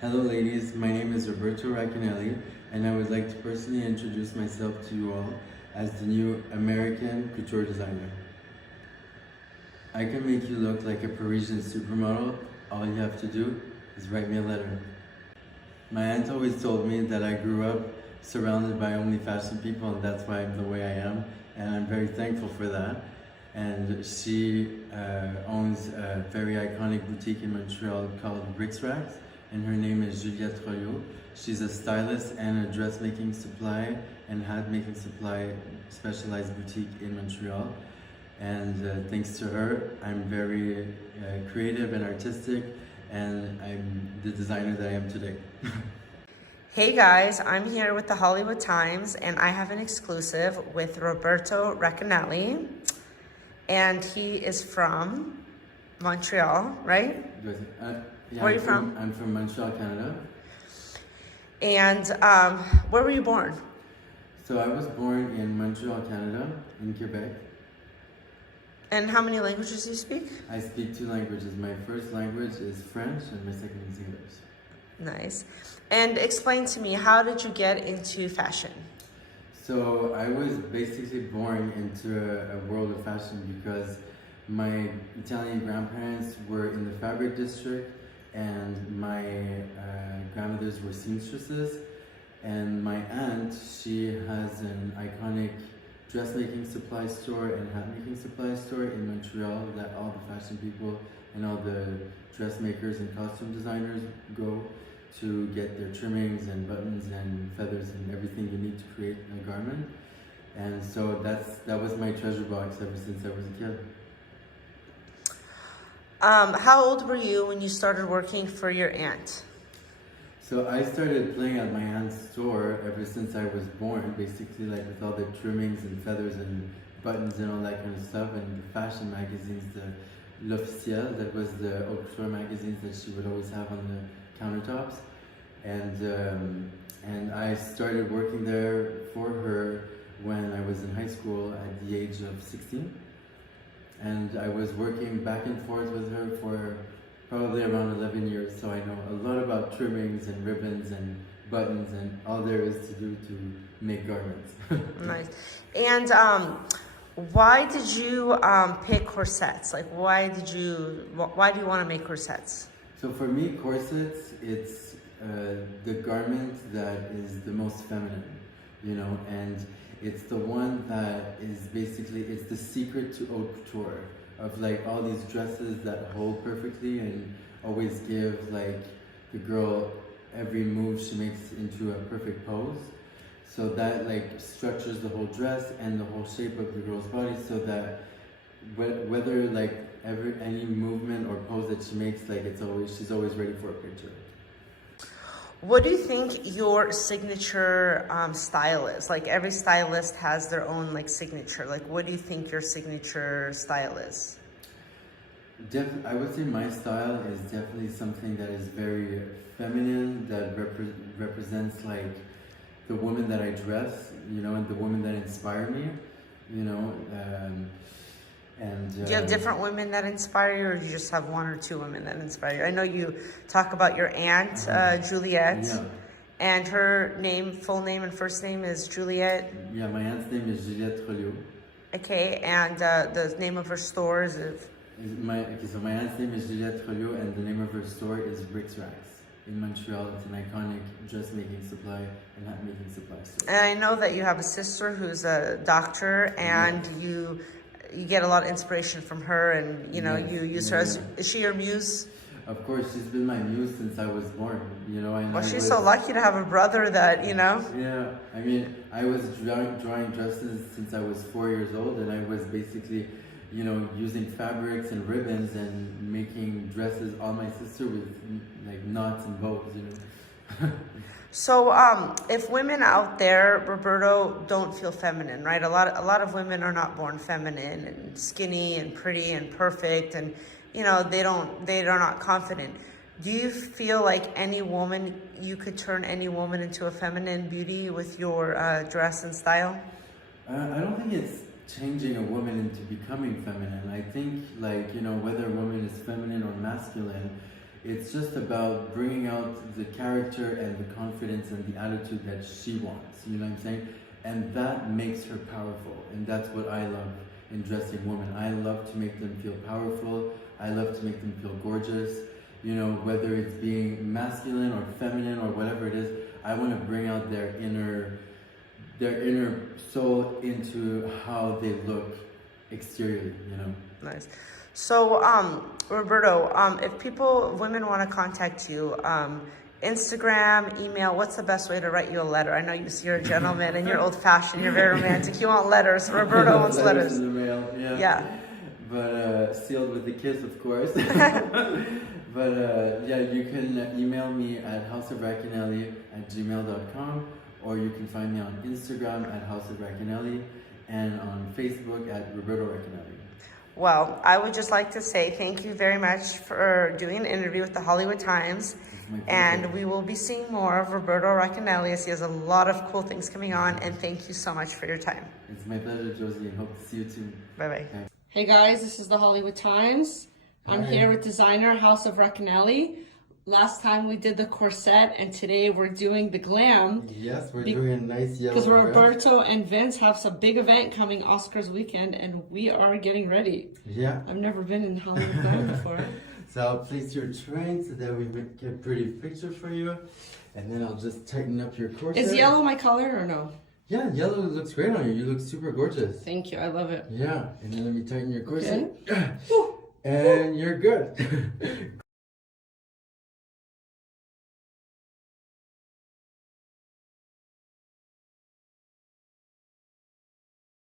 Hello ladies, my name is Roberto Racanelli and I would like to personally introduce myself to you all as the new American couture designer. I can make you look like a Parisian supermodel. All you have to do is write me a letter. My aunt always told me that I grew up surrounded by only fashion people and that's why I'm the way I am, and I'm very thankful for that. And she owns a very iconic boutique in Montreal called Rix Racks, and her name is Juliette Royot. She's a stylist and a dressmaking supply and hat making supply specialized boutique in Montreal. And thanks to her, I'm very creative and artistic, and I'm the designer that I am today. Hey guys, I'm here with the Hollywood Times and I have an exclusive with Roberto Racanelli, and he is from Montreal, right? Yeah, Where are you from? I'm from Montreal, Canada. And where were you born? So I was born in Montreal, Canada, in Quebec. And how many languages do you speak? I speak 2 languages. My first language is French and my second is English. Nice. And explain to me, how did you get into fashion? So I was basically born into a world of fashion because my Italian grandparents were in the fabric district, and my grandmothers were seamstresses, and my aunt, she has an iconic dressmaking supply store and hat making supply store in Montreal that all the fashion people and all the dressmakers and costume designers go to get their trimmings and buttons and feathers and everything you need to create a garment. And so that was my treasure box ever since I was a kid. How old were you when you started working for your aunt? So I started playing at my aunt's store ever since I was born, basically, like with all the trimmings and feathers and buttons and all that kind of stuff, and the fashion magazines, the L'Officiel, that was the haute couture magazines that she would always have on the countertops. And I started working there for her when I was in high school at the age of 16. And I was working back and forth with her for probably around 11 years, so I know a lot about trimmings and ribbons and buttons and all there is to do to make garments. Nice. And why did you pick corsets? Like, why do you want to make corsets? So for me, corsets, it's the garment that is the most feminine, you know, and it's the one that is basically, it's the secret to haute couture, of like all these dresses that hold perfectly and always give like the girl every move she makes into a perfect pose. So that like structures the whole dress and the whole shape of the girl's body, so that whether like any movement or pose that she makes, like she's always ready for a picture. What do you think your signature style is? Like, every stylist has their own like signature. Like, what do you think your signature style is? I would say my style is definitely something that is very feminine, that represents like the woman that I dress, you know, and the woman that inspire me, you know. Do you have different women that inspire you, or do you just have 1 or 2 women that inspire you? I know you talk about your aunt, Juliette, yeah. And her full name and first name is Juliette. Yeah, my aunt's name is Juliette Royot. Okay, and the name of her store is... So my aunt's name is Juliette Royot, and the name of her store is Rix Racks in Montreal. It's an iconic dressmaking supply and hat making supply store. And I know that you have a sister who's a doctor, and you get a lot of inspiration from her, and you know, you use her as, is she your muse? Of course, she's been my muse since I was born, you know. And well, she's so lucky to have a brother that, you know. Yeah, I mean, I was drawing dresses since I was 4 years old, and I was basically, you know, using fabrics and ribbons and making dresses on my sister with like knots and bows, you know. So, if women out there, Roberto, don't feel feminine, right? A lot of women are not born feminine and skinny and pretty and perfect, and you know, they are not confident. Do you feel like you could turn any woman into a feminine beauty with your dress and style? I don't think it's changing a woman into becoming feminine. I think, like, you know, whether a woman is feminine or masculine, It's just about bringing out the character and the confidence and the attitude that she wants, you know what I'm saying? And that makes her powerful, and that's what I love in dressing women. I love to make them feel powerful, I love to make them feel gorgeous, you know, whether it's being masculine or feminine or whatever it is. I want to bring out their inner soul into how they look exteriorly, you know. Nice. So, Roberto, if women want to contact you, Instagram, email, what's the best way to write you a letter? I know you're a gentleman and you're old-fashioned, you're very romantic. You want letters. Roberto wants letters. In the mail, yeah. Yeah. But sealed with a kiss, of course. But yeah, you can email me at houseofracanelli@gmail.com, or you can find me on Instagram at houseofracanelli and on Facebook at Roberto Racanelli. Well, I would just like to say thank you very much for doing an interview with the Hollywood Times. And we will be seeing more of Roberto Racanelli, as he has a lot of cool things coming on. And thank you so much for your time. It's my pleasure, Josie, and hope to see you too. Bye-bye. Thanks. Hey guys, this is the Hollywood Times. I'm here with designer House of Racanelli. Last time we did the corset, and today we're doing the glam. Yes, we're doing a nice yellow. Because Roberto and Vince have some big event coming, Oscars weekend, and we are getting ready. Yeah. I've never been in Hollywood glam before. So I'll place your train so that we make a pretty picture for you, and then I'll just tighten up your corset. Is yellow my color or no? Yeah, yellow looks great on you. You look super gorgeous. Thank you, I love it. Yeah, and then let me tighten your corset. Okay. And you're good.